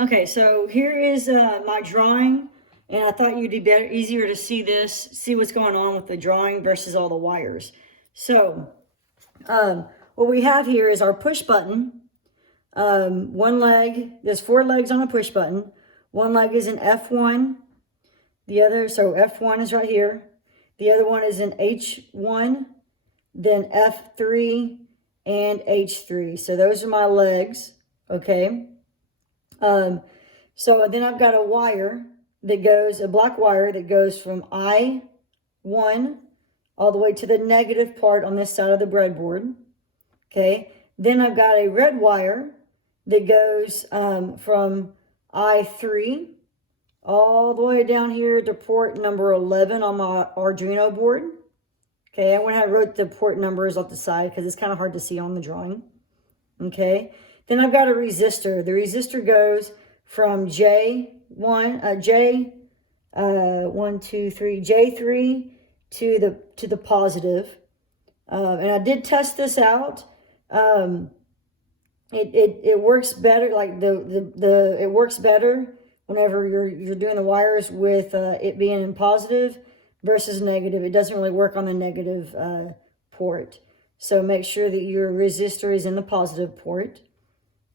Okay, so here is my drawing, and I thought you'd be easier to see this, see what's going on with the drawing versus all the wires. So what we have here is our push button. One leg, there's 4 legs on a push button. One leg is an F1, the other, so F1 is right here. The other one is an H1, then F3, and H3. So those are my legs, okay? So then I've got a wire that goes, a black wire that goes from I1 all the way to the negative part on this side of the breadboard. Okay. Then I've got a red wire that goes from I3 all the way down here to port number 11 on my Arduino board. Okay, I went ahead and wrote the port numbers off the side because it's kind of hard to see on the drawing. Okay, then I've got a resistor. The resistor goes from J3 to the positive. And I did test this out. It works better, like it works better whenever you're doing the wires with it being in positive versus negative. It doesn't really work on the negative port. So make sure that your resistor is in the positive port.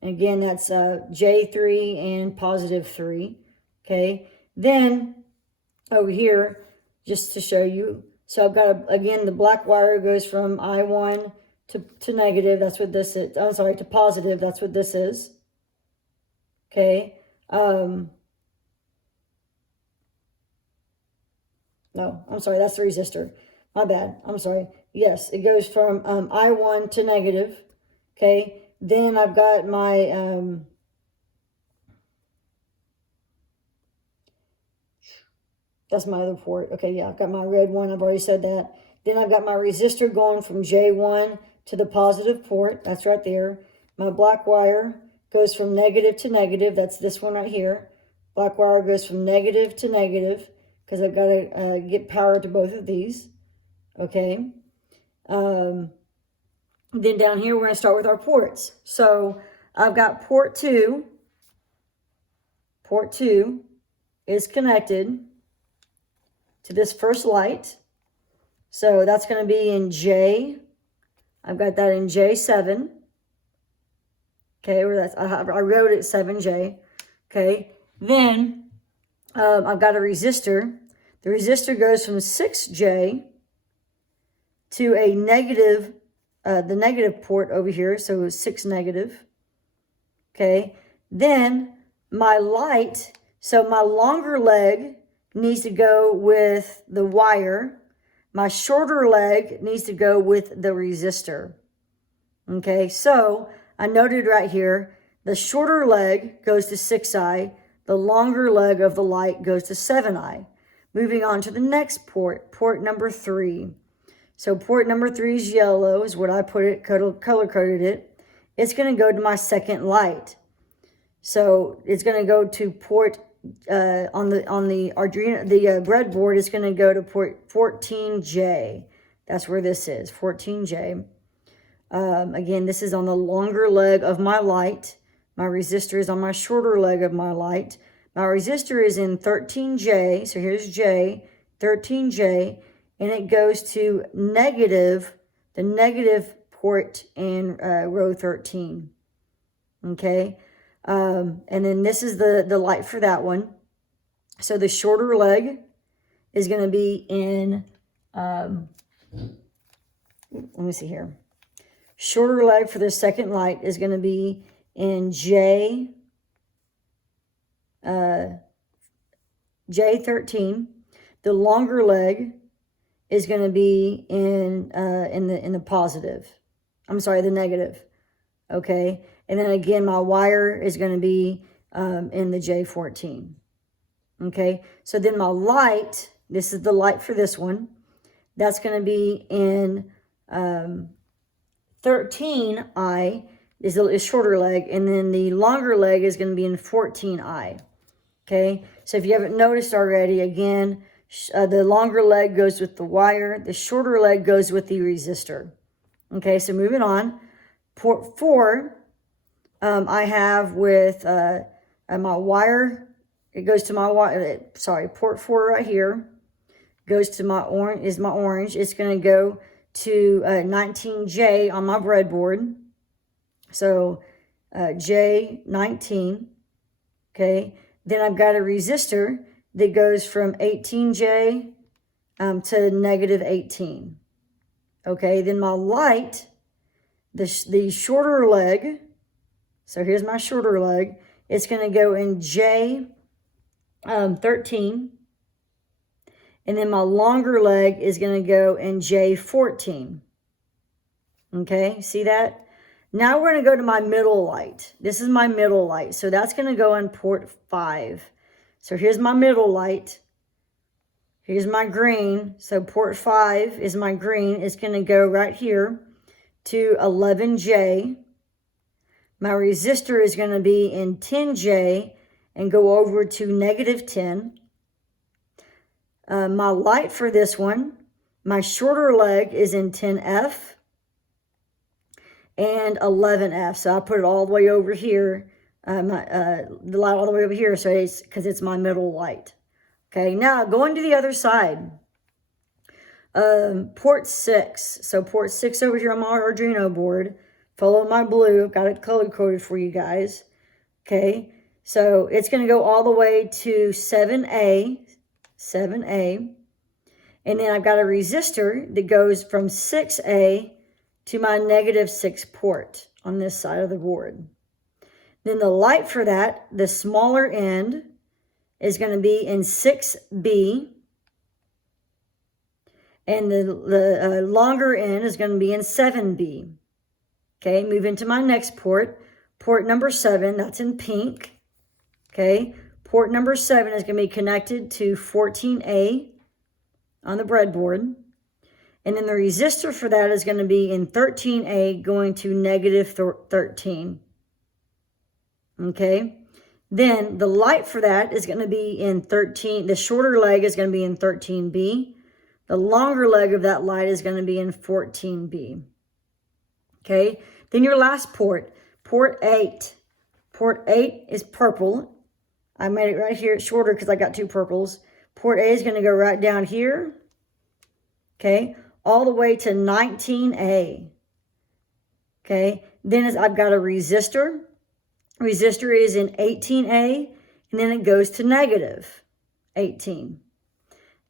And again, that's J3 and positive 3. Okay. Then over here, just to show you, so I've got, again, the black wire goes from I1 to negative. That's what this is. I'm sorry, to positive. That's what this is. Okay. No, I'm sorry. That's the resistor. My bad. I'm sorry. Yes, it goes from I1 to negative. Okay. Then I've got my that's my other port. Okay, yeah, I've got my red one. I've already said that. Then I've got my resistor going from J1 to the positive port. That's right there. My black wire goes from negative to negative. That's this one right here. Black wire goes from negative to negative because I've got to get power to both of these. Okay. Then down here, we're going to start with our ports. So I've got port 2. Port 2 is connected to this first light. So that's going to be in J. I've got that in J7. Okay, where that's, I wrote it 7J. Okay, then I've got a resistor. The resistor goes from 6J to a negative, the negative port over here, so 6 negative. Okay, then my light, so my longer leg needs to go with the wire. My shorter leg needs to go with the resistor. Okay, so I noted right here, the shorter leg goes to 6I, the longer leg of the light goes to 7I. Moving on to the next port, port number 3. So port number 3 is yellow, is what I put it, color-coded it. It's going to go to my second light. So it's going to go to port on the Arduino, the breadboard is going to go to port 14J. That's where this is, 14J. Again, this is on the longer leg of my light. My resistor is on my shorter leg of my light. My resistor is in 13J, so here's J, 13J, and it goes to negative, the negative port in row 13. Okay. And then this is the light for that one. So the shorter leg is going to be in, let me see here. Shorter leg for the second light is going to be in J13. The longer leg is going to be in the positive. I'm sorry, the negative. Okay. And then again, my wire is going to be in the J14. Okay, so then my light, this is the light for this one. That's going to be in 13I, is a shorter leg. And then the longer leg is going to be in 14I. Okay, so if you haven't noticed already, again, the longer leg goes with the wire. The shorter leg goes with the resistor. Okay, so moving on. Port 4. I have with my wire, it goes to my wire, sorry, port 4 right here, goes to my orange. It's going to go to 19J on my breadboard. So J19, okay. Then I've got a resistor that goes from 18J to negative 18. Okay, then my light, the shorter leg, so here's my shorter leg, it's going to go in J 13. And then my longer leg is going to go in J 14. Okay, see that? Now we're going to go to my middle light. This is my middle light. So that's going to go in port 5. So here's my middle light. Here's my green. So port 5 is my green. It's going to go right here to 11J. My resistor is going to be in 10J and go over to negative 10. My light for this one, my shorter leg is in 10F and 11F. So I put it all the way over here, the light all the way over here, so it's because it's my middle light. Okay, now going to the other side. Port 6. So port 6 over here on my Arduino board. Follow my blue. I've got it color-coded for you guys. Okay, so it's going to go all the way to 7A. And then I've got a resistor that goes from 6A to my negative 6 port on this side of the board. Then the light for that, the smaller end, is going to be in 6B. And the longer end is going to be in 7B. Okay, move into my next port. Port number 7, that's in pink. Okay, port number 7 is going to be connected to 14A on the breadboard. And then the resistor for that is going to be in 13A going to negative 13. Okay. Then the light for that is going to be in 13. The shorter leg is going to be in 13B. The longer leg of that light is going to be in 14B. Okay. Then your last port, port 8. Port 8 is purple. I made it right here. It's shorter because I got 2 purples. Port A is going to go right down here. Okay. All the way to 19A. Okay. Then I've got a resistor. Resistor is in 18A. And then it goes to negative 18.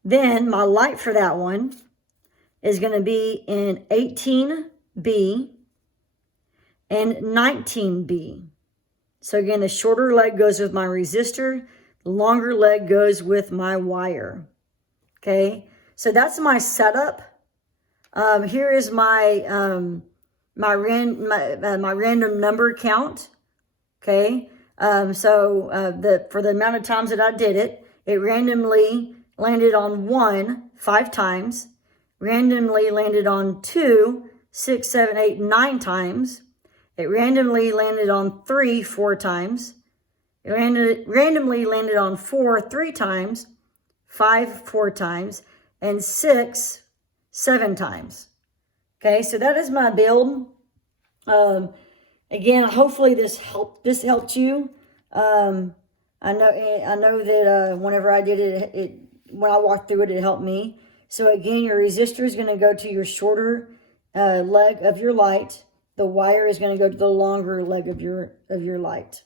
Then my light for that one is going to be in 18B and 19B. So again, the shorter leg goes with my resistor. The longer leg goes with my wire. Okay. So that's my setup. Here is my my random number count. Okay. For the amount of times that I did it, it randomly landed on 1 5 times, randomly landed on 2 6 7 8 9 times. It randomly landed on 3 4 times. It randomly landed on 4 3 times, 5 4 times, and 6 7 times. Okay, so that is my build. Again, hopefully this helped you. I know that whenever I did it, when I walked through it, it helped me. So again, your resistor is going to go to your shorter leg of your light. The wire is going to go to the longer leg of your light.